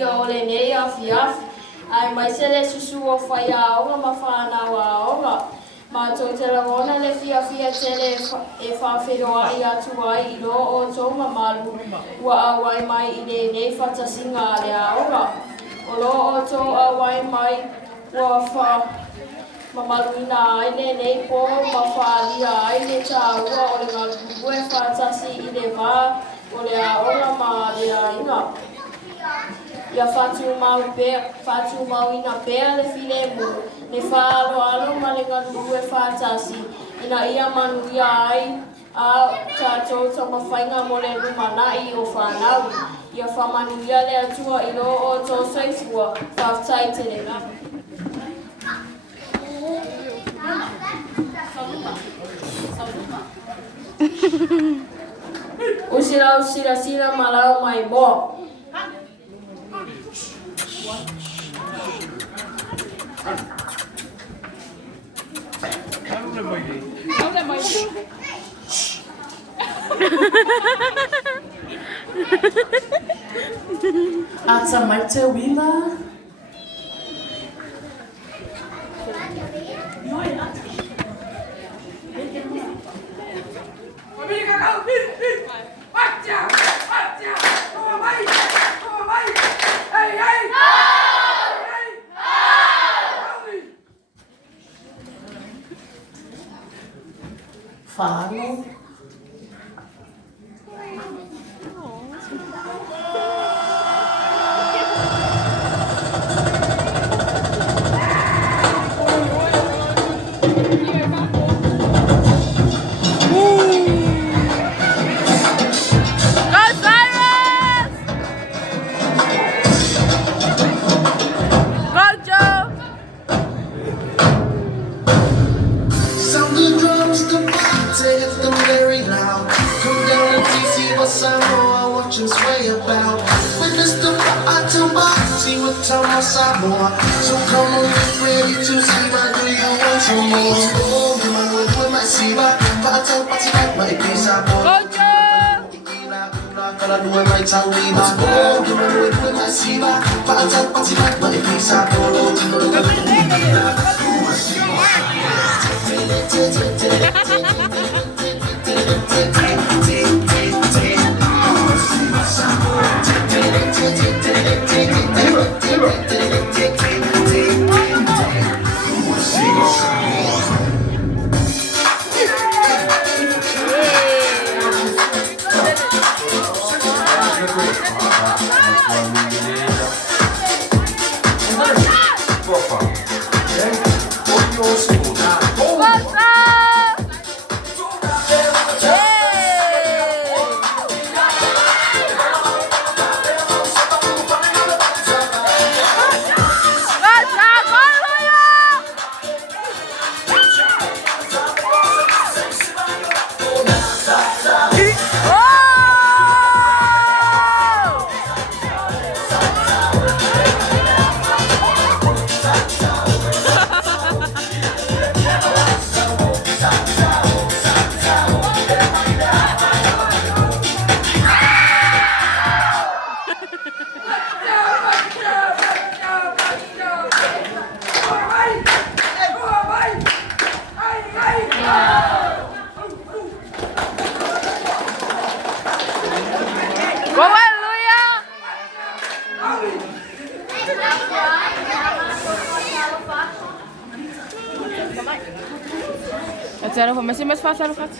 ia o le nei afi afi. Ai mai se le susu o whai a onga ma whanau a onga. Ma tō te rangona le fia tele e whawhiroa i atu ai I lo o tonga malu ua awai mai I le nei whatasinga le a onga. O lo o tō awai mai ua mamaluina ai le nei po ma whaalia ai le tāua o le ngalupu e whatasi I le wā o le a onga ma le a inga. Ia whatu mau ina pēr le file mu, ne whaalo ma le ngalupu e whatasi, ina ia manuia ai a tātou tamawhainga mo le rumanai o whanau. Ia whamanuia le atua I lo o tō saifua, whaftai te le rama. Usirau sira malau mai mo. Ata mai Teuila. Falo. Samoan, so come on, get ready to see my do you want some more? Oh, you might work with my Siva, Faataua, my pizza, Kala dua mai Teuila. Oh, you might work with my Siva, Faataua, my pizza, Erzähl doch, was ist Vater hat?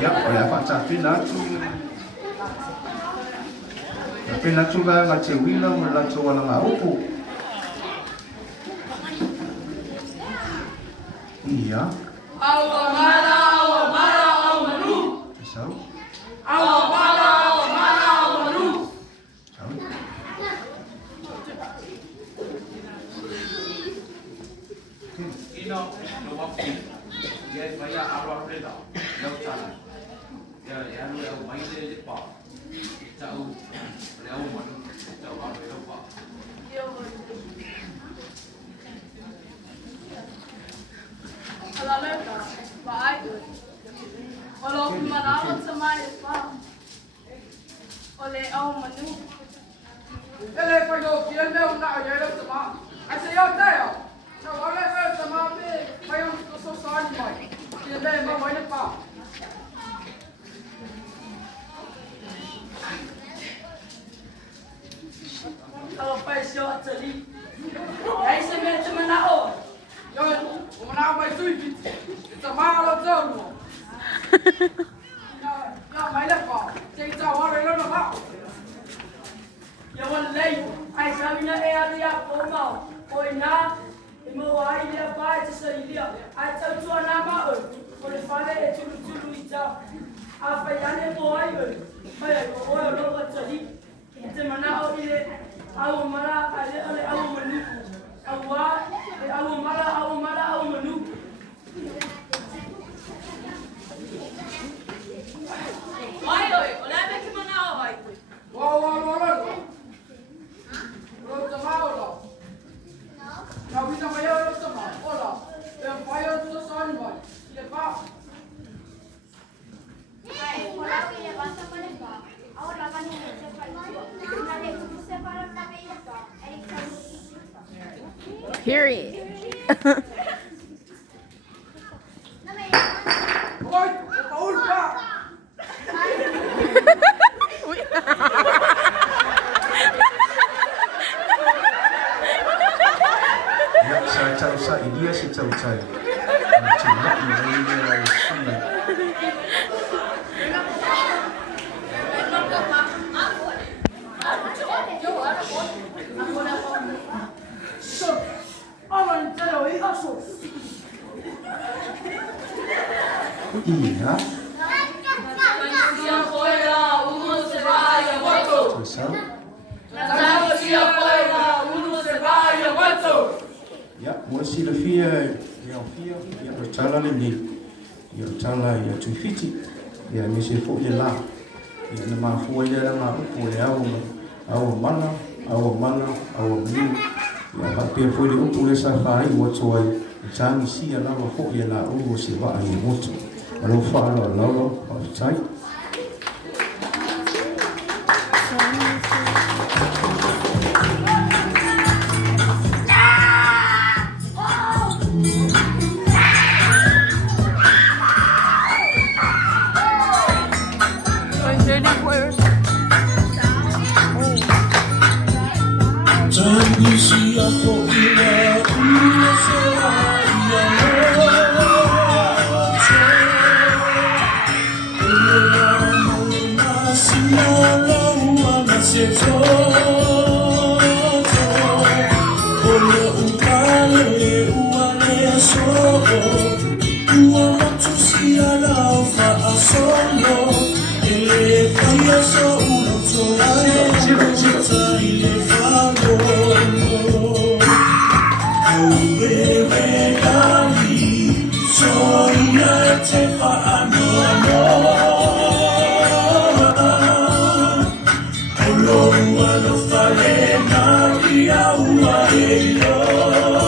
Ya, oleh apa capina tu? Capina tu kan nggak Teuila mula tu orang ngauku. Iya. Awamala, awamanu. So. Awamala, awamanu. So. Ino, no wapi. Ya, saya arwah reda. Jauh sana. Ya, lu yang main dia cepat. Jauh, jauh mana? Jauh apa? Jauh apa? Kalau mereka, baik. Kalau merawat sama itu, oleh awam manu. Ele pagou que ele não dá, ele não toma. Aí você ia dar, ó. Não, olha ele toma, vai um só de mãe. Ele dá, vai vai de pau. Kalau paisio atali, aí você mete mana o. Eu, o menal vai subir. Toma ela todo. Ya, vai de pau. Você está agora ele não vai. Ya walai, ai sabina e alia pomau. Oina, imo ai dia pai te seria. Ai tau tua nama o. Ole fale e tulu ita. Apa yane boai o. Mai ko o lo atali. Te mana o ile au mara ale ale au manu. Awa, au mara au manu. Ai oi, olha me que mana o ai. Wow. Lo toma ora. Não, vida vai eu toma. Ora. Eu vai eu tô só de mãe. Ele vai. Period. Oi, Paul pa. Ya, saya tahu saya dia sih tahu saya. Cuma ini dia sungai. Iya. So. Ya, mesti lebih yang berjalan ini, yang jalan yang cuci, yang mesti fokus lah, yang nama fokus yang nama fokus awam mana, ni, yang tapi fokus itu boleh sahai waktu jangan si yang nama fokus yang nama sebab ini waktu, kalau faham lalu cai. Hello,